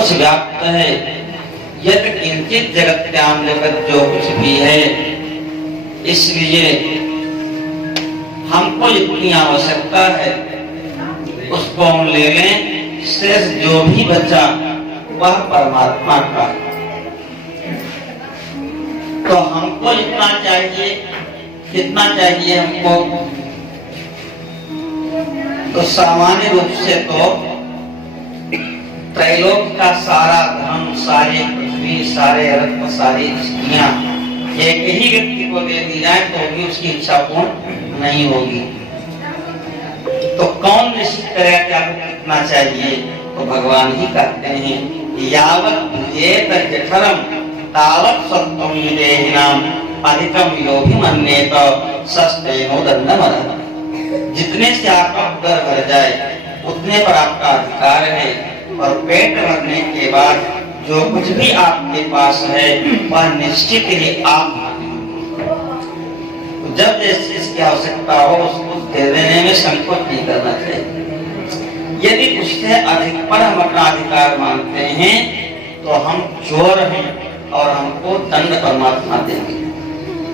कुछ व्याप्त है। यत किंचित जगत्याम जगत जो कुछ भी है, इसलिए हमको जितनी आवश्यकता है उसको हम ले लें, शेष जो भी बचा वह परमात्मा का। तो हमको जितना चाहिए, कितना चाहिए हमको, तो सामान्य रूप से तो त्रैलोक का सारा धन, सारी पृथ्वी, सारे रत्न, सारी स्त्रियां एक ही व्यक्ति को दे दी जाए तो भी उसकी इच्छा पूर्ण नहीं होगी। तो कौन निश्चित करेगा कि आपको कितना चाहिए? तो भगवान ही कहते हैं यावत् येत जठरम तावत् सत्वं विदेहिनाम अधिकम योभिमन्येत सस्तेनो दण्डमरः। जितने से आपका उदर भर जाए उतने पर आपका अधिकार है, और पेट भरने के बाद जो कुछ भी आपके पास है वह निश्चित ही आप। जब जैसे इसकी आवश्यकता हो उसको दे देने में संकोच नहीं करना चाहिए। यदि उससे अधिक पर हम अपना अधिकार मांगते हैं तो हम चोर हैं और हमको दंड परमात्मा देंगे।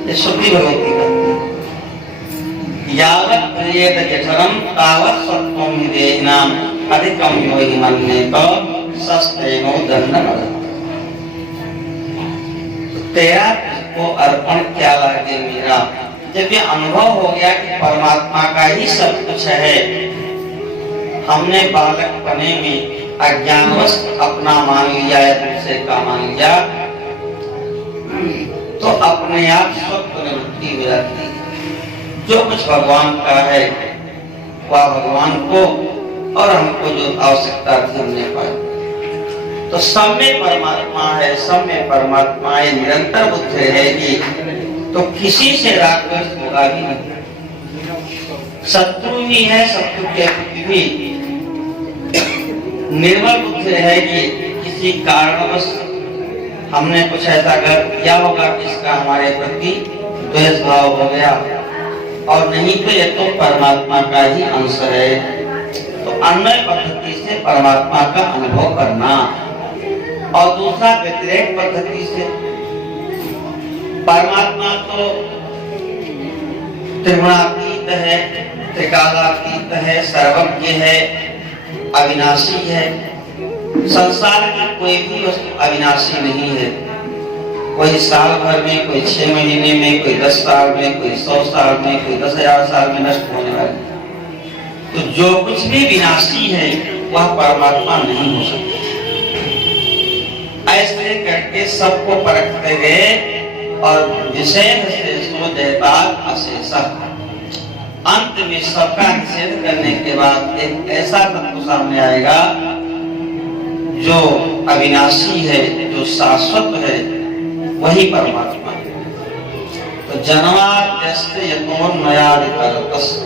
ये श्रुति भगवती कहती है यावत् प्रियेत जठरम तावत् सत्वं विदेहिनाम अधिकम योभिमन्येत सस्तेनो दण्डमरः। तेरा को अर्पण क्या लागे मेरा। जब ये अनुभव हो गया कि परमात्मा का ही सब कुछ है, हमने बालकपने में अज्ञानवश अपना मान लिया या दूसरे का मान लिया, तो अपने आप स्वतः निवृत्ति हो जाती है। जो कुछ भगवान का है वह भगवान को, और हमको जो आवश्यकता थी हमने पाई। तो सब में परमात्मा है, सब में परमात्मा है, निरंतर बुद्धि रहेगी तो किसी से राग द्वेष होगा भी नहीं। शत्रु भी है, शत्रु के प्रति भी निर्मल बुद्धि रहेगी। किसी कारणवश हमने कुछ ऐसा किया होगा कि इसका हमारे प्रति द्वेष भाव हो गया, और नहीं तो ये तो परमात्मा का ही अंश है। तो अन्य पद्धति से परमात्मा का अनुभव करना, और दूसरा व्यतिरेक पद्धति से। परमात्मा तो त्रिगुणातीत है, त्रिकालातीत है, सर्वज्ञ है, अविनाशी है। संसार की कोई भी वस्तु अविनाशी नहीं है। कोई साल भर में, कोई 6 महीने में, कोई 10 साल में, कोई 100 साल में, कोई 10,000 साल में नष्ट होने वाली। तो जो कुछ भी विनाशी है वह परमात्मा नहीं हो सकता। ऐसे करके सबको परखते गए, और विशेष शेषो जयतात् अशेषः। अंत में सबका निषेध करने के बाद एक ऐसा तत्व सामने आएगा जो अविनाशी है, जो शाश्वत है, वही परमात्मा है। तो जन्माद्यस्य यतोन्मयादितरतस्य,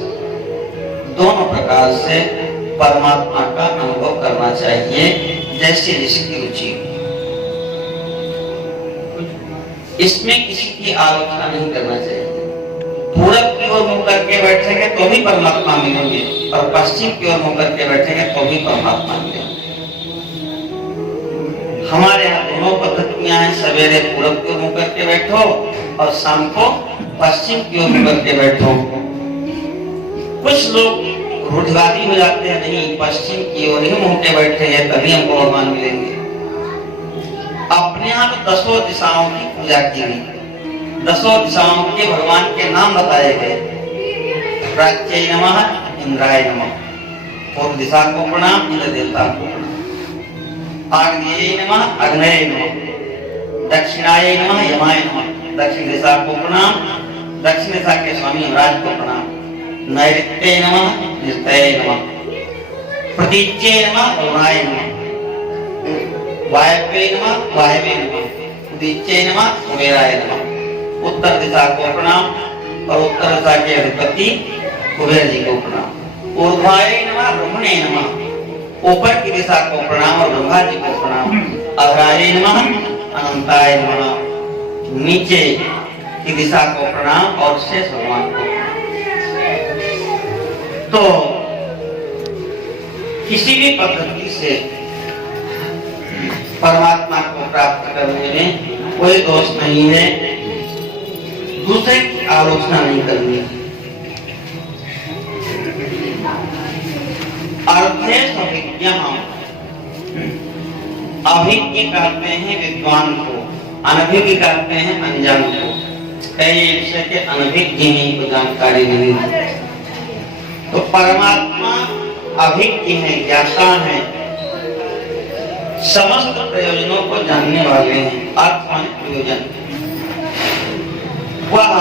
दोनों प्रकार से परमात्मा का अनुभव करना चाहिए, जैसे जिसकी रुचि। इसमें किसी की आलोचना नहीं करना चाहिए। पूरब की ओर मुंह करके बैठेंगे तो भी परमात्मा मिलेंगे, और पश्चिम की ओर मुंह करके बैठेंगे तो भी परमात्मा मिलेंगे। हमारे यहाँ दोनों पद्धतियां हैं, सवेरे पूरब की ओर मुंह करके बैठो और शाम को पश्चिम की ओर मुंह करके बैठो। कुछ लोग रूढ़िवादी हो जाते हैं, नहीं पश्चिम की ओर ही मुंह के बैठे हैं तभी हमको भगवान मिलेंगे। अपने यहाँ तो 10 दिशाओं की पूजा की गई, 10 दिशाओं के भगवान के नाम बताए गए। प्राच्यै नमः, इंद्राय नमः, पूर्व दिशा को प्रणाम, इंद्र देवता को प्रणाम। आग्नेय नमः, अग्नेय नमः। दक्षिणाय नमः, यमाय नमः, दक्षिण दिशा को प्रणाम, दक्षिण दिशा के स्वामी यमराज को प्रणाम। नैऋत्ये नमः, नृत्ये नमः। प्रतीच्ये नमः, वरुणाय नमः। वायव्ये नमः, वायवे नमः। उदीच्ये नमः, कुबेराय नमः। उत्तर दिशा को प्रणाम, और उत्तर दिशा के अधिपति कुबेर जी को प्रणाम। ऊर्ध्वाय नमः, ब्रह्मणे नमः। ऊपर की दिशा को प्रणाम और ब्रह्मा जी को प्रणाम। अधराय नमः, अनंताय नमः। नीचे की दिशा को प्रणाम और शेष भगवान को प्रणाम। तो किसी भी पद्धति से कोई दोष नहीं है, दूसरे की आलोचना नहीं करनी। अर्थेश अभिज्ञः, अभिज्ञ कहते हैं विद्वान को, अनभिज्ञ कहते हैं अनजान को। कई विषय के अनभिज्ञ ही को जानकारी नहीं है। तो परमात्मा अभिज्ञ है, ज्ञाता है, समस्त प्रयोजनों को जानने वाले हैं। अर्थ माने प्रयोजन, वह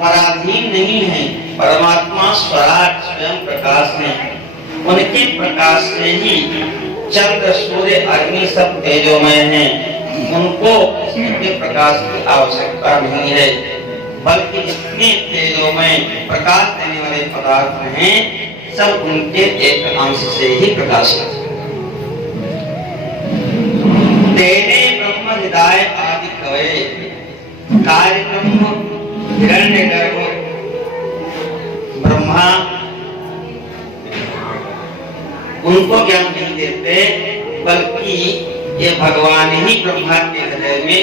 पराधीन नहीं है। परमात्मा स्वराट स्वयं प्रकाश है, उनके प्रकाश से ही चंद्र सूर्य अग्नि सब तेजोमय हैं। उनको इसके प्रकाश की आवश्यकता नहीं है, बल्कि जितने तेजोमय प्रकाश देने वाले पदार्थ हैं सब उनके एक अंश से ही प्रकाश है। तेरे ब्रह्म हृदय आदि कवये, कार्यक्रम हिरण्यगर्भ ब्रह्मा उनको ज्ञान नहीं देते, बल्कि ये भगवान ही ब्रह्मा के हृदय में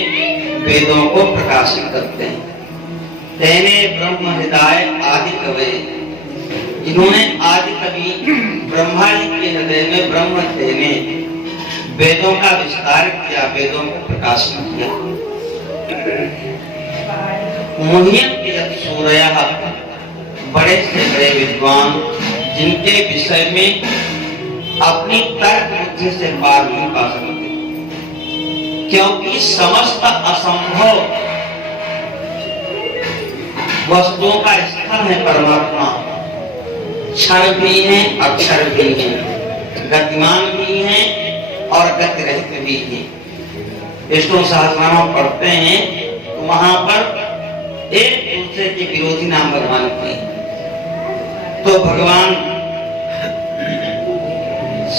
वेदों को प्रकाशित करते हैं। तेने ब्रह्म हृदय आदि कवये, इन्होंने आदि कवि ब्रह्मा जी के हृदय में ब्रह्म देने वेदों का विस्तार किया, वेदों को प्रकाशित किया। मुह्यन्ति यत् सूरयः, बड़े से बड़े विद्वान जिनके विषय में अपनी तर्क बुद्धि से पार नहीं पा सकते, क्योंकि समस्त असंभव वस्तुओं का स्थल है परमात्मा। क्षण भी है, अक्षर भी है, गतिमान भी है और गति रहित भी है। विष्णु सहस्रनाम पढ़ते हैं तो वहां पर एक दूसरे के विरोधी नाम भगवान के, तो भगवान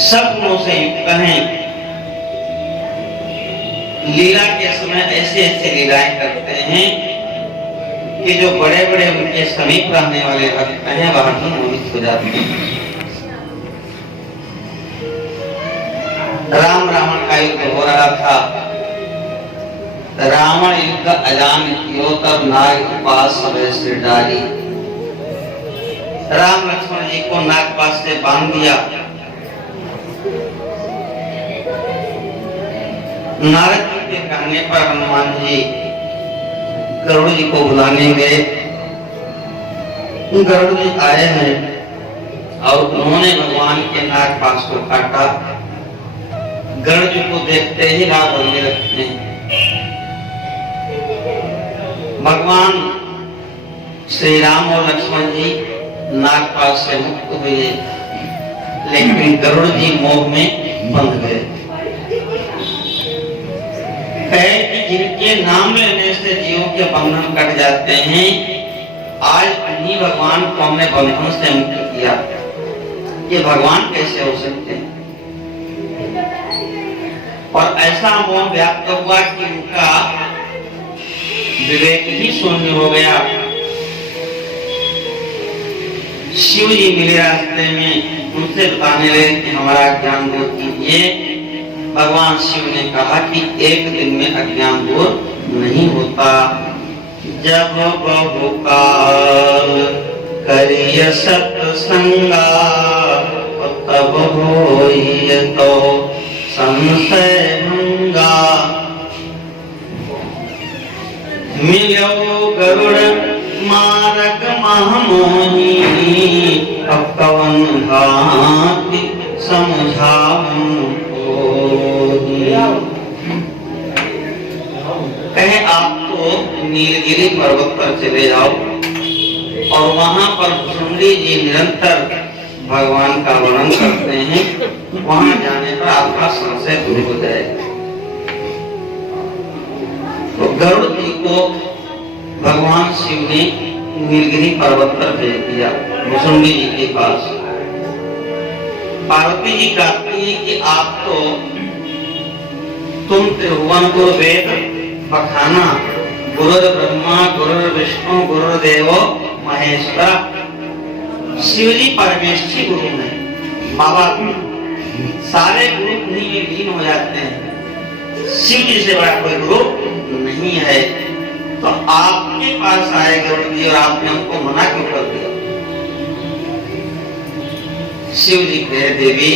सब गुणों से युक्त हैं। लीला के समय ऐसे ऐसे लीलाएं करते हैं कि जो बड़े बड़े उनके समीप रहने वाले भक्त हैं वहां भी मोहित हो जाते हैं। राम रावण का युद्ध हो रहा था, रावण युद्ध अजान कियो तब नाग पास सबे से डाली। राम लक्ष्मण जी को नाग पास से बांध दिया। नारद जी के कहने पर हनुमान जी गरुड़ जी को बुलाने गए। गरुड़ जी आए हैं और उन्होंने भगवान के नाग पास को काटा। गरुड़ जी को देखते ही राग होने लगते हैं। भगवान श्री राम और लक्ष्मण जी नागपाश से मुक्त हुए, लेकिन गरुड़ जी मोह में बंध गए। कहे कि जिनके नाम लेने से जीवों के बंधन कट जाते हैं, आज उन्हीं भगवान को हमने बंधन से मुक्त किया। ये भगवान कैसे हो सकते हैं? और ऐसा मोह व्याप्त हुआ कि उनका विवेक ही शून्य हो गया। शिव जी मिले रास्ते में, उनसे बताने लगे कि हमारा ज्ञान दूर कीजिए। भगवान शिव ने कहा कि एक दिन में अज्ञान दूर नहीं होता। जब बहुकाल करिय सत्संगा तब होइय तो संशय भंगा। मिलो गरुड़ मारक महमोही कवन भांति समझाऊं कोई। कहे आपको नीलगिरी पर्वत पर चले जाओ और वहां पर भुसुंडी जी निरंतर भगवान का वर्णन करते हैं। वहां जाने पर आपका संशय दूर हो जाएगा। तो गरुड़ जी को भगवान शिव ने नीलगिरी पर्वत पर भेज दिया, भुसुंडी जी के पास। पार्वती जी कहती है कि आप तो तुम त्रिभुवन गुरु वेद बखाना, गुरुर ब्रह्मा गुरुर विष्णु गुरुर्देव महेश्वर। शिव जी परमेष्ठी गुरु हैं, बाबा सारे गुरु उन्हीं में लीन हो जाते हैं। शिव जी से बड़ा कोई गुरु नहीं है, तो आपके पास आए गरुड़ जी और आपने हमको मना क्यों कर दिया? शिव जी कहे, देवी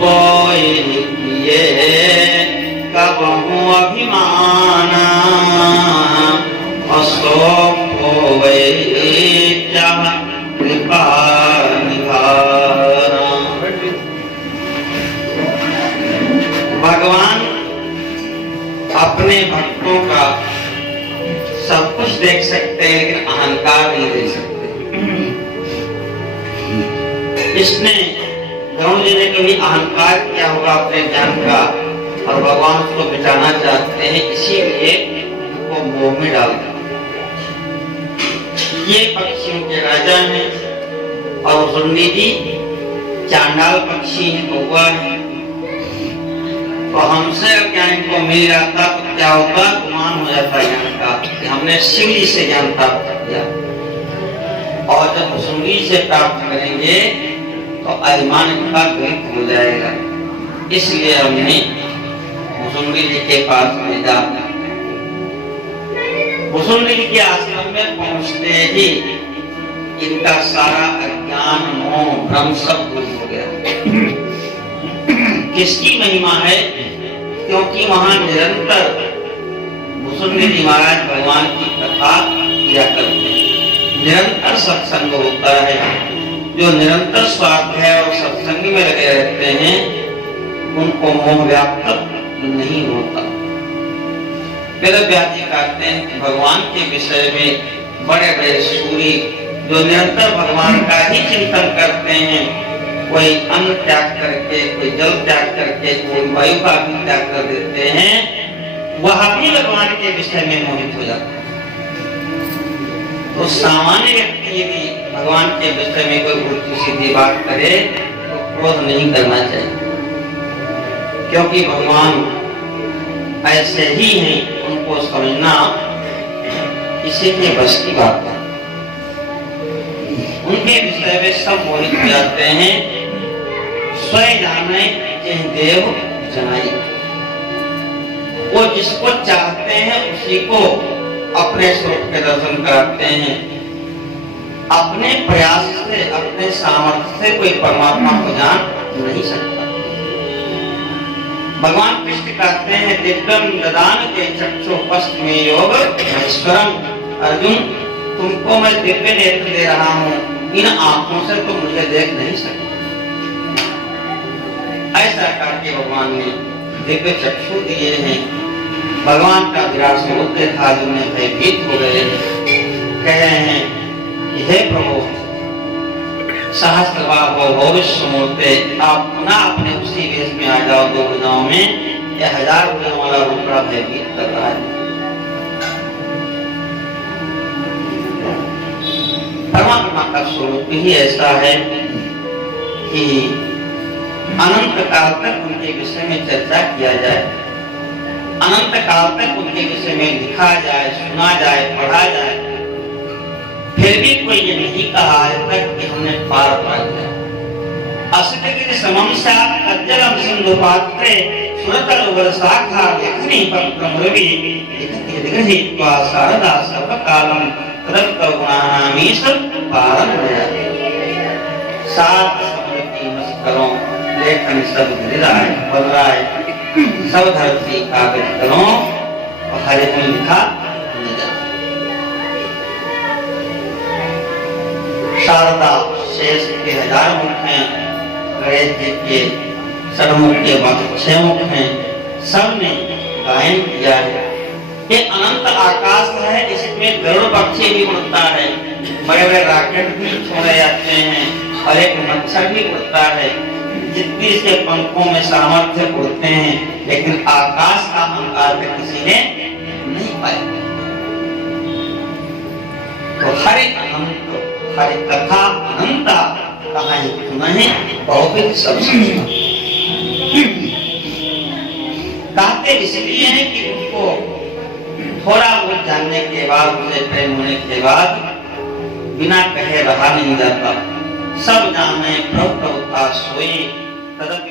कोई ये कबहू अभिमान अशोक होवे जब कृपा निधाना। भगवान अपने भक्तों का सब कुछ देख सकते हैं लेकिन अहंकार नहीं देख सकते। इसने गरुड़ जी ने कभी अहंकार किया होगा अपने ज्ञान का और भगवान उसको मिटाना चाहते हैं, इसीलिए वो मोह में डाल दिया। ये पक्षियों के राजा हैं और सुंडी जी चांडाल पक्षी है, कौवा है। तो हमसे ज्ञान को मिल जाता तो क्या होता, गुमान हो जाता ज्ञान का कि हमने शिव जी से ज्ञान प्राप्त किया। और जब सुंडी से प्राप्त करेंगे तो अभिमान का द्वैत हो जाएगा, इसलिए हमने भुसुंडी जी के पास में जाना। भुसुंडी जी के आश्रम में पहुंचते ही इनका सारा अज्ञान मोह भ्रम सब दूर हो गया। किसकी महिमा है? क्योंकि वहां निरंतर भुसुंडी जी महाराज भगवान की कथा किया करते हैं, निरंतर सत्संग होता है। जो निरंतर स्वार्थ है और सत्संग में लगे रहते हैं उनको मोह व्याप्त नहीं होता। वेद व्यास जी कहते हैं कि भगवान के विषय में बड़े बड़े सूरी जो निरंतर भगवान का ही चिंतन करते हैं, कोई अन्न त्याग करके, कोई जल त्याग करके, कोई वायु का भी त्याग कर देते हैं, वह भी भगवान के विषय में मोहित हो जाता है। तो सामान्य व्यक्ति यदि भगवान के विषय में कोई उल्टी सीधी बात करे तो क्रोध नहीं करना चाहिए, क्योंकि भगवान ऐसे ही हैं, उनको समझना किसी के बस की बात है। उनके विषय में सब मोहित हो जाते हैं। स्वयं जाने जिन देव जनाई, वो जिसको चाहते हैं उसी को अपने स्वरूप के दर्शन कराते हैं। अपने प्रयास से, अपने सामर्थ्य से कोई परमात्मा को जान नहीं सकता। भगवान कृष्ण कहते हैं, दिव्यम ददान के चक्षु पश्च में योग महेश्वरम। अर्जुन, तुमको मैं दिव्य नेत्र दे रहा हूँ, इन आंखों से तुम मुझे देख नहीं सकते। ऐसा करके भगवान ने दिव्य चक्षु दिए हैं। भगवान का विराट स्वरूप देखा, उन्हें भयभीत हो गए, कह रहे हैं कि हे प्रभु सहस्रबाहो भविष्यमूर्ते, आप पुनः अपने उसी वेश में आ जाओ। 2 भुजाओं में यह 1000 भुजाओं वाला रूप बड़ा भयभीत कर रहा है। परमात्मा का स्वरूप ही ऐसा है कि अनंत काल तक उनके विषय में चर्चा किया जाए, अनंत काल तक उनके विषय में लिखा जाए, सुना जाए, पढ़ा जाए, फिर भी कोई ये नहीं कहा है तक कि हमने पार पा लिया। अस्तिगिर समम सात अज्जलम सिंधु पात्रे सुरतल वर्षाखा लेखनी पत्रम रवि लिखति दिग्रहीत्वा शारदा सर्वकालम तदत्त गुणानामीश पारम भयाति। 7 समुद्र की मस्तरों लेखन सब गिर रहा है, बल रहा है, सब धरती कागज करो और हरे में लिखा नहीं जाता। शारदा शेष के 1000 मुख हैं, गणेश जी के षडमुख के बाद 6 मुख हैं, सब ने गायन किया है। ये अनंत आकाश है, इसमें गरुड़ पक्षी भी उड़ता है, बड़े बड़े रॉकेट भी छोड़े जाते हैं और एक मच्छर भी उड़ता है। जितनी इसके पंखों में सामर्थ्य उड़ते हैं, लेकिन आकाश का अहंकार किसी ने नहीं पाया। तो हरे अनंत, हरे कथा अनंता कहानी नहीं बहुविध सब कहते इसलिए है कि उनको थोड़ा बहुत जानने के बाद, उसे प्रेम होने के बाद बिना कहे रहा नहीं जाता। सब जाने प्रभु प्रभुता सोई तदपि